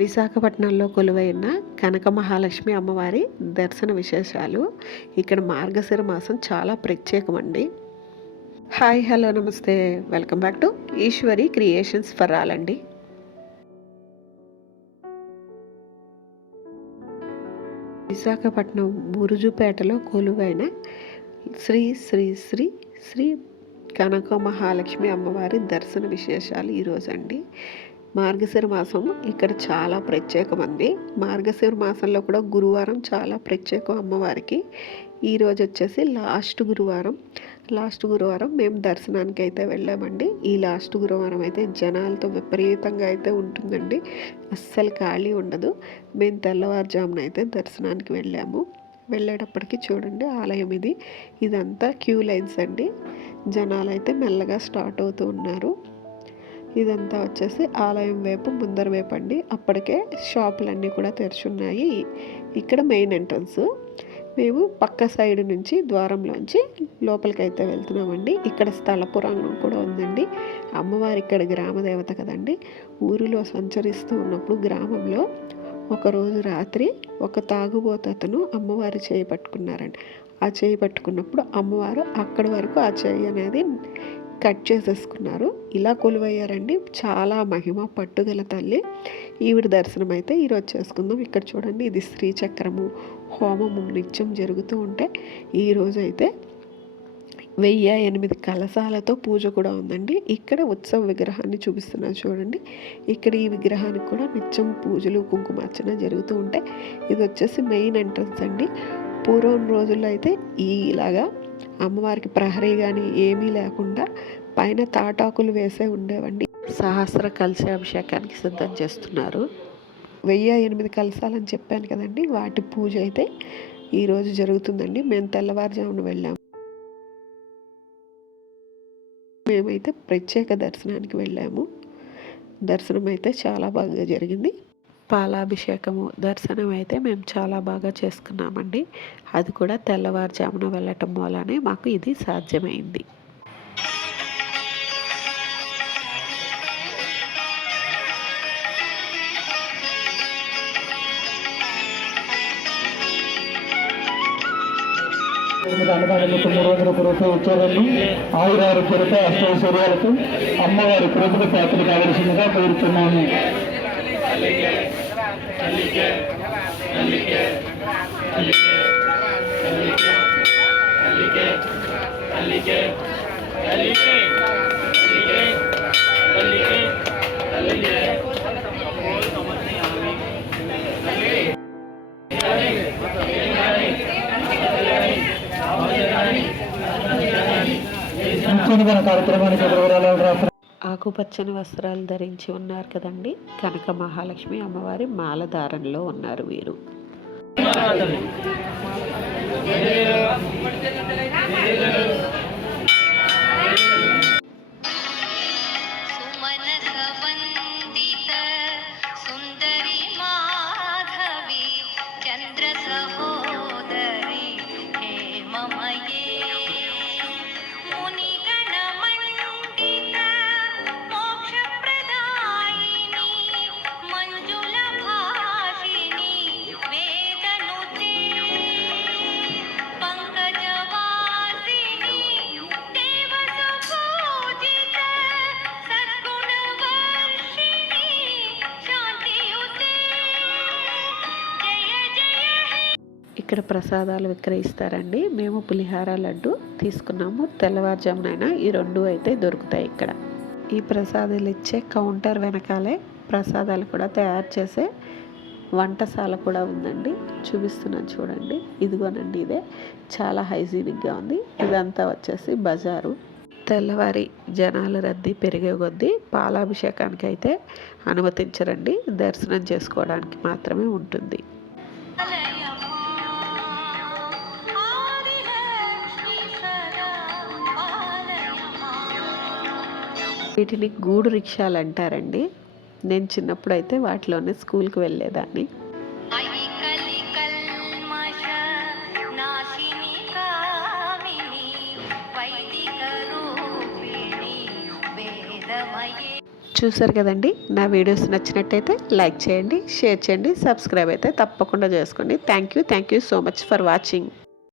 విశాఖపట్నంలో కొలువైన కనక మహాలక్ష్మి అమ్మవారి దర్శన విశేషాలు. ఇక్కడ మార్గశిర మాసం చాలా ప్రత్యేకమండి. హాయ్ హలో నమస్తే. Welcome back to Eshwari creations for all అండి. విశాఖపట్నం బురుజుపేటలో కొలువైన శ్రీ శ్రీ శ్రీ శ్రీ కనక మహాలక్ష్మి అమ్మవారి దర్శన విశేషాలు ఈరోజండి. మార్గశిర మాసం ఇక్కడ చాలా ప్రత్యేకమంది. మార్గశిర మాసంలో కూడా గురువారం చాలా ప్రత్యేకం అమ్మవారికి. ఈరోజు వచ్చేసి లాస్ట్ గురువారం. లాస్ట్ గురువారం మేము దర్శనానికి అయితే వెళ్ళామండి. ఈ లాస్ట్ గురువారం అయితే జనాలతో విపరీతంగా అయితే ఉంటుందండి. అస్సలు ఖాళీ ఉండదు. మేము తెల్లవారుజామున అయితే దర్శనానికి వెళ్ళాము. వెళ్ళేటప్పటికి చూడండి ఆలయం ఇది. ఇదంతా క్యూ లైన్స్ అండి. జనాలు అయితే మెల్లగా స్టార్ట్ అవుతూ ఉన్నారు. ఇదంతా వచ్చేసి ఆలయం వైపు ముందర వైపు అండి. అప్పటికే షాపులన్నీ కూడా తెరుచున్నాయి. ఇక్కడ మెయిన్ ఎంట్రన్స్. మేము పక్క సైడ్ నుంచి ద్వారంలోంచి లోపలికి అయితే వెళ్తున్నామండి. ఇక్కడ స్థల పురాణం కూడా ఉందండి. అమ్మవారి ఇక్కడ గ్రామదేవత కదండి. ఊరిలో సంచరిస్తూ ఉన్నప్పుడు గ్రామంలో ఒకరోజు రాత్రి ఒక తాగుబోతను అమ్మవారి చేయి పట్టుకున్నారండి. ఆ చేయి పట్టుకున్నప్పుడు అమ్మవారు అక్కడి వరకు ఆ చేయి అనేది కట్ చేసేసుకున్నారు. ఇలా కొలువయ్యారండి. చాలా మహిమ పట్టుగల తల్లి. ఈవిడ దర్శనం అయితే ఈరోజు చేసుకుందాం ఇక్కడ చూడండి ఇది శ్రీచక్రము హోమము నిత్యం జరుగుతూ ఉంటే ఈరోజు అయితే వెయ్యి ఎనిమిది కలశాలతో పూజ కూడా ఉందండి. ఇక్కడ ఉత్సవ విగ్రహాన్ని చూపిస్తున్నారు చూడండి. ఇక్కడ ఈ విగ్రహానికి కూడా నిత్యం పూజలు కుంకుమార్చన జరుగుతూ ఉంటాయి ఇది వచ్చేసి మెయిన్ ఎంట్రన్స్ అండి. పూర్వం రోజుల్లో అయితే ఇలాగా అమ్మవారికి ప్రహరీ కానీ ఏమీ లేకుండా పైన తాటాకులు వేసే ఉండేవండి. సహస్ర కలశ అభిషేకానికి సిద్ధం చేస్తున్నారు. వెయ్యి ఎనిమిది కలశాలని చెప్పాను కదండి. వాటి పూజ అయితే ఈరోజు జరుగుతుందండి. మేము తెల్లవారుజామున వెళ్ళాము మేమైతే ప్రత్యేక దర్శనానికి వెళ్ళాము. దర్శనం అయితే చాలా బాగా జరిగింది. పాలాభిషేకము దర్శనం అయితే మేము చాలా బాగా చేసుకున్నామండి. అది కూడా తెల్లవారుజామున వెళ్ళటం వల్లనే మాకు ఇది సాధ్యమైంది. అన్నదానం తొమ్మిది రోజుల కొరకు ఉత్సవాలను ఆయురారోగ్యాలతో అష్టైశ్వర్యాలకు అమ్మవారి కృపకు పాత్ర కావలసిందిగా కోరుతున్నాము. కార్యక్రమానికి వివరాలు రాత్రి ఆకుపచ్చని వస్త్రాలు ధరించి ఉన్నారు కదండి. కనక మహాలక్ష్మి అమ్మవారి మాలధారణలో ఉన్నారు వీరు. ఇక్కడ ప్రసాదాలు విక్రయిస్తారండి. మేము పులిహార లడ్డు తీసుకున్నాము. తెల్లవారుజామునైనా ఈ రెండు అయితే దొరుకుతాయి ఇక్కడ. ఈ ప్రసాదాలు ఇచ్చే కౌంటర్ వెనకాలే ప్రసాదాలు కూడా తయారు చేసే వంటశాల కూడా ఉందండి. చూపిస్తున్నాను చూడండి. ఇదిగోనండి ఇదే. చాలా హైజీనిక్గా ఉంది. ఇదంతా వచ్చేసి బజారు. తెల్లవారి జనాలు రద్దీ పెరిగే కొద్దీ పాలాభిషేకానికి అయితే అనుమతించరండి. దర్శనం చేసుకోవడానికి మాత్రమే ఉంటుంది. వీటిని గూడు రిక్షాలు అంటారండి. నేను చిన్నప్పుడు అయితే వాటిలోనే స్కూల్కి వెళ్ళేదాన్ని. చూసారు కదండి నా వీడియోస్ నచ్చినట్టయితే లైక్ చేయండి షేర్ చేయండి సబ్స్క్రైబ్ అయితే తప్పకుండా చేసుకోండి. Thank you thank you so much for watching.